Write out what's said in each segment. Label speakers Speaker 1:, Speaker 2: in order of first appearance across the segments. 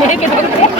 Speaker 1: মেরে কেটে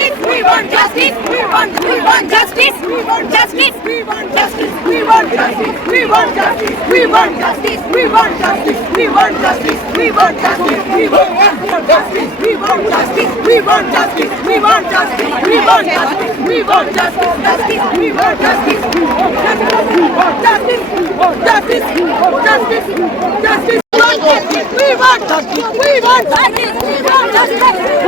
Speaker 1: We want justice. We want we want justice. We want justice. We want justice. We want justice. We want justice. We want justice. We want justice. We want justice. We want justice. We want justice. We want justice. We want justice. We want justice. We want
Speaker 2: justice. We want justice. Justice. We want justice. We want justice. We want justice. We want justice. We want justice. We want justice. We want justice. We want justice. We want justice.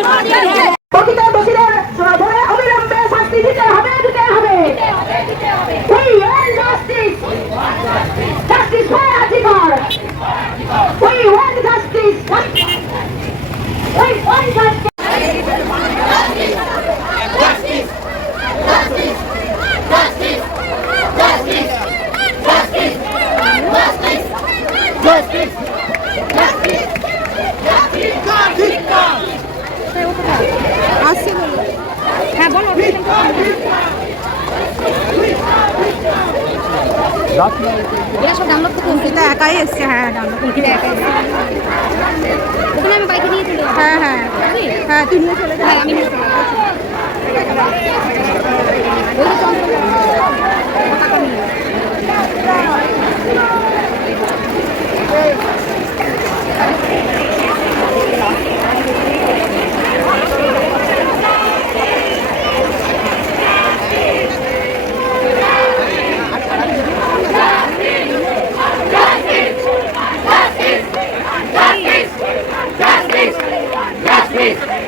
Speaker 3: Ankita একাই এসছে হ্যাঁ অঙ্কিতা একাই
Speaker 2: ওখানে আমি বাইকে নিয়ে চলে
Speaker 3: হ্যাঁ হ্যাঁ। হ্যাঁ তুই নিয়ে চলে যা।
Speaker 2: হ্যাঁ, আমি নিয়ে চলে। করে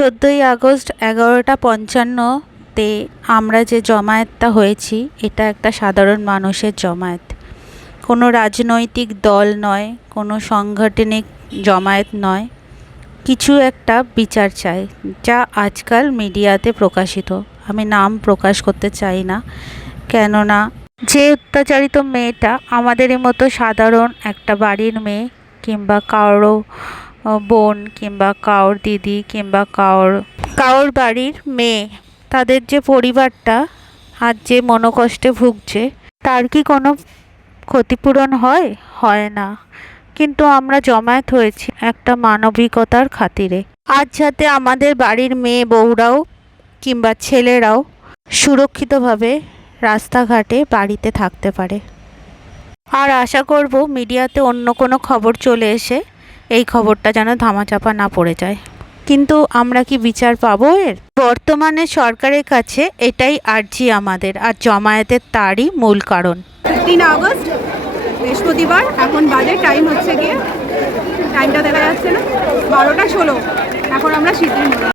Speaker 4: চোদ্দোই আগস্ট এগারোটা পঞ্চান্নতে আমরা যে জমায়েতটা হয়েছি, এটা একটা সাধারণ মানুষের জমায়েত। কোনো রাজনৈতিক দল নয়, কোনো সাংগঠনিক জমায়েত নয়, কিছু একটা বিচার চাই, যা আজকাল মিডিয়াতে প্রকাশিত। আমি নাম প্রকাশ করতে চাই না, কেননা যে অত্যাচারিত মেয়েটা আমাদেরই মতো সাধারণ একটা বাড়ির মেয়ে কিংবা কারও বোন কিংবা কারোর দিদি কিংবা কারোর কারোর বাড়ির মেয়ে, তাদের যে পরিবারটা আজ যে মনোকষ্টে ভুগছে, তার কি কোনো ক্ষতিপূরণ হয়? হয় না। কিন্তু আমরা জমায়েত হয়েছি একটা মানবিকতার খাতিরে। আজ যাতে আমাদের বাড়ির মেয়ে বউরাও কিংবা ছেলেরাও সুরক্ষিতভাবে রাস্তাঘাটে বাড়িতে থাকতে পারে। আর আশা করব মিডিয়াতে অন্য কোনো খবর চলে এসে এই খবরটা যেন ধামাচাপা না পড়ে যায়। কিন্তু আমরা কি বিচার পাবো এর? বর্তমানে সরকারের কাছে এটাই আর্জি আমাদের, আর জমায়েতের তারই মূল কারণ।
Speaker 3: তিন আগস্ট, বৃহস্পতিবার, এখন বাজে টাইম হচ্ছে গিয়ে। টাইমটা দেখা যাচ্ছে না। বারোটা ষোলো। এখন আমরা শীতের